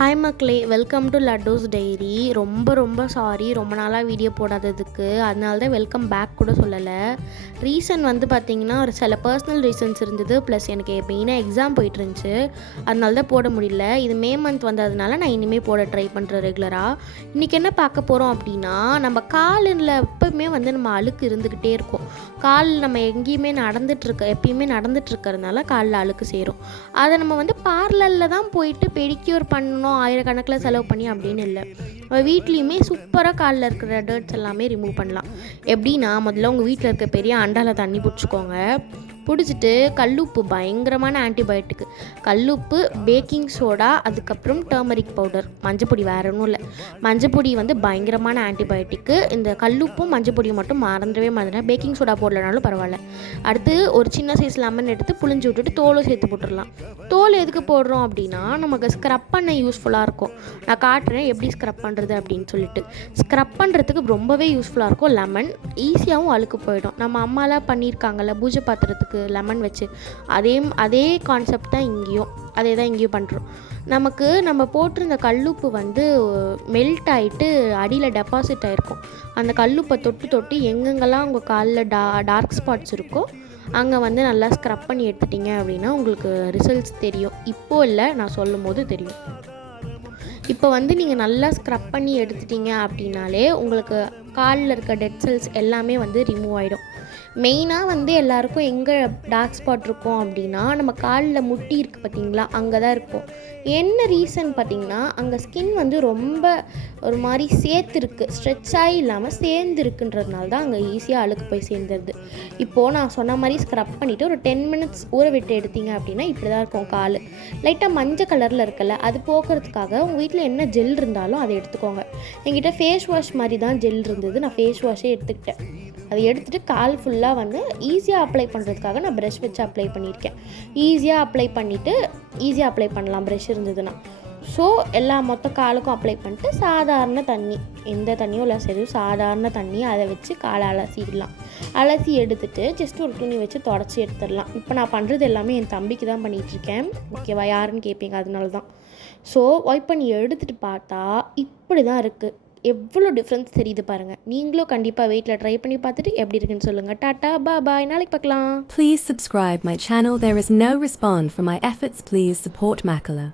Hi மக்களே, welcome to லட்டூஸ் diary. ரொம்ப sorry, ரொம்ப நாளாக வீடியோ போடாததுக்கு. அதனால தான் வெல்கம் பேக் கூட சொல்லலை. ரீசன் வந்து பார்த்திங்கன்னா ஒரு சில பர்சனல் ரீசன்ஸ் இருந்தது. ப்ளஸ் எனக்கு மெயினாக எக்ஸாம் போயிட்டு இருந்துச்சு. அதனால தான் போட முடியல. இது மே மந்த் வந்ததுனால நான் இனிமேல் போட ட்ரை பண்ணுறேன் ரெகுலராக. இன்றைக்கி என்ன பார்க்க போகிறோம் அப்படின்னா, நம்ம காலில் எப்பவுமே வந்து நம்ம அழுக்கு இருந்துக்கிட்டே இருக்கும். கால் நம்ம எங்கேயுமே எப்பயுமே நடந்துட்டுருக்கிறதுனால காலில் அழுக்கு சேரும். அதை நம்ம வந்து பார்லரில் தான் போயிட்டு பெடிக்யூர் பண்ணணும், ஆயிரக்கணக்கில் செலவு பண்ணி அப்படின்னு இல்லை. வீட்லேயுமே சூப்பராக காலில் இருக்கிற டர்ட்ஸ் எல்லாமே ரிமூவ் பண்ணலாம். எப்படின்னா, முதல்ல உங்கள் வீட்டில் இருக்க பெரிய அண்டாவில் தண்ணி பிடிச்சிக்கோங்க. பிடிச்சிட்டு கல்லுப்பு, பயங்கரமான ஆன்டிபயோட்டிக்கு, கல்லுப்பு, பேக்கிங் சோடா, அதுக்கப்புறம் டர்மரிக் பவுடர், மஞ்சப்பொடி, வேறு ஒன்றும் இல்லை. மஞ்சப்பொடி வந்து பயங்கரமான ஆன்டிபயோட்டிக்கு. இந்த கல்லுப்பும் மஞ்சப்பொடியும் மட்டும் மறந்துடுறேன். பேக்கிங் சோடா போடலனாலும் பரவாயில்ல. அடுத்து ஒரு சின்ன சைஸ் லெமன் எடுத்து புளிஞ்சு விட்டுட்டு தோலை சேர்த்து போட்டுடலாம். தோல் எதுக்கு போடுறோம் அப்படின்னா, நமக்கு ஸ்க்ரப் பண்ண யூஸ்ஃபுல்லாக இருக்கும். நான் காட்டுறேன் எப்படி ஸ்க்ரப் பண்ணுறது அப்படின்னு சொல்லிட்டு. ஸ்க்ரப் பண்ணுறதுக்கு ரொம்பவே யூஸ்ஃபுல்லாக இருக்கும். லெமன் ஈஸியாகவும் அழுக்கு போயிடும். நம்ம அம்மாலாம் பண்ணியிருக்காங்கல்ல பூஜை பாத்திரத்துக்கு லெமன் வச்சு, அதே கான்செப்ட் தான் இங்கேயும். அதே தான் இங்கேயும் பண்ணுறோம். நம்ம போட்டிருந்த கல்லுப்பு வந்து மெல்ட் ஆகிட்டு அடியில் டெபாசிட் ஆகிருக்கும். அந்த கல்லுப்பை தொட்டு எங்கெங்கெல்லாம் உங்கள் காலில் டார்க் ஸ்பாட்ஸ் இருக்கோ அங்கே வந்து நல்லா ஸ்க்ரப் பண்ணி எடுத்துட்டிங்க அப்படின்னா உங்களுக்கு ரிசல்ட்ஸ் தெரியும். இப்போது இல்லை, நான் சொல்லும் போது தெரியும். இப்போ வந்து நீங்கள் நல்லா ஸ்க்ரப் பண்ணி எடுத்துட்டிங்க அப்படின்னாலே உங்களுக்கு காலில் இருக்க டெட் செல்ஸ் எல்லாமே வந்து ரிமூவ் ஆகிடும். மெயினாக வந்து எல்லாருக்கும் எங்கே டார்க் ஸ்பாட் இருக்கும் அப்படின்னா, நம்ம காலில் முட்டி இருக்குது பார்த்திங்களா, அங்கே தான் இருக்கும். என்ன ரீசன் பார்த்திங்கன்னா, அங்கே ஸ்கின் வந்து ரொம்ப ஒரு மாதிரி சேர்த்துருக்கு, ஸ்ட்ரெச்சாகி இல்லாமல் சேர்ந்துருக்குன்றதுனால தான் அங்கே ஈஸியாக அழுக்கு போய் சேர்ந்துருது. இப்போது நான் சொன்ன மாதிரி ஸ்க்ரப் பண்ணிவிட்டு ஒரு 10 மினிட்ஸ் ஊற விட்டு எடுத்திங்க அப்படின்னா இப்படி தான் இருக்கும் கால். லைட்டாக மஞ்சள் கலரில் இருக்குல்ல, அது போக்குறதுக்காக உங்கள் வீட்டில் என்ன ஜெல் இருந்தாலும் அதை எடுத்துக்கோங்க. என்கிட்ட ஃபேஸ் வாஷ் மாதிரி தான் ஜெல் இருந்தது, நான் ஃபேஸ் வாஷே எடுத்துக்கிட்டேன். அதை எடுத்துகிட்டு கால் ஃபுல்லாக வந்து ஈஸியாக அப்ளை பண்ணுறதுக்காக நான் ப்ரஷ் வச்சு அப்ளை பண்ணியிருக்கேன். ஈஸியாக அப்ளை பண்ணலாம் ப்ரஷ் இருந்ததுன்னா. ஸோ மொத்த காலுக்கும் அப்ளை பண்ணிட்டு சாதாரண தண்ணி, எந்த தண்ணியும் இல்லை, சரி சாதாரண தண்ணி அதை வச்சு காலை அலசிடலாம். அலசி எடுத்துகிட்டு ஜஸ்ட் ஒரு துணி வச்சு தொடச்சி எடுத்துடலாம். இப்போ நான் பண்ணுறது எல்லாமே என் தம்பிக்கு தான் பண்ணிகிட்ருக்கேன். ஓகேவா, யாருன்னு கேட்பீங்க, அதனால தான். ஸோ வைப் பண்ணி எடுத்துகிட்டு பார்த்தா இப்படி தான் இருக்குது. எவ்வளோ டிஃப்ரென்ஸ் தெரியுது பாருங்கள். நீங்களும் கண்டிப்பாக வீட்டில் ட்ரை பண்ணி பார்த்துட்டு எப்படி இருக்குன்னு சொல்லுங்கள். டாட்டா, பாய், நாளைக்கு பார்க்கலாம். Please subscribe my channel. There is no response for my efforts. Please support Makala.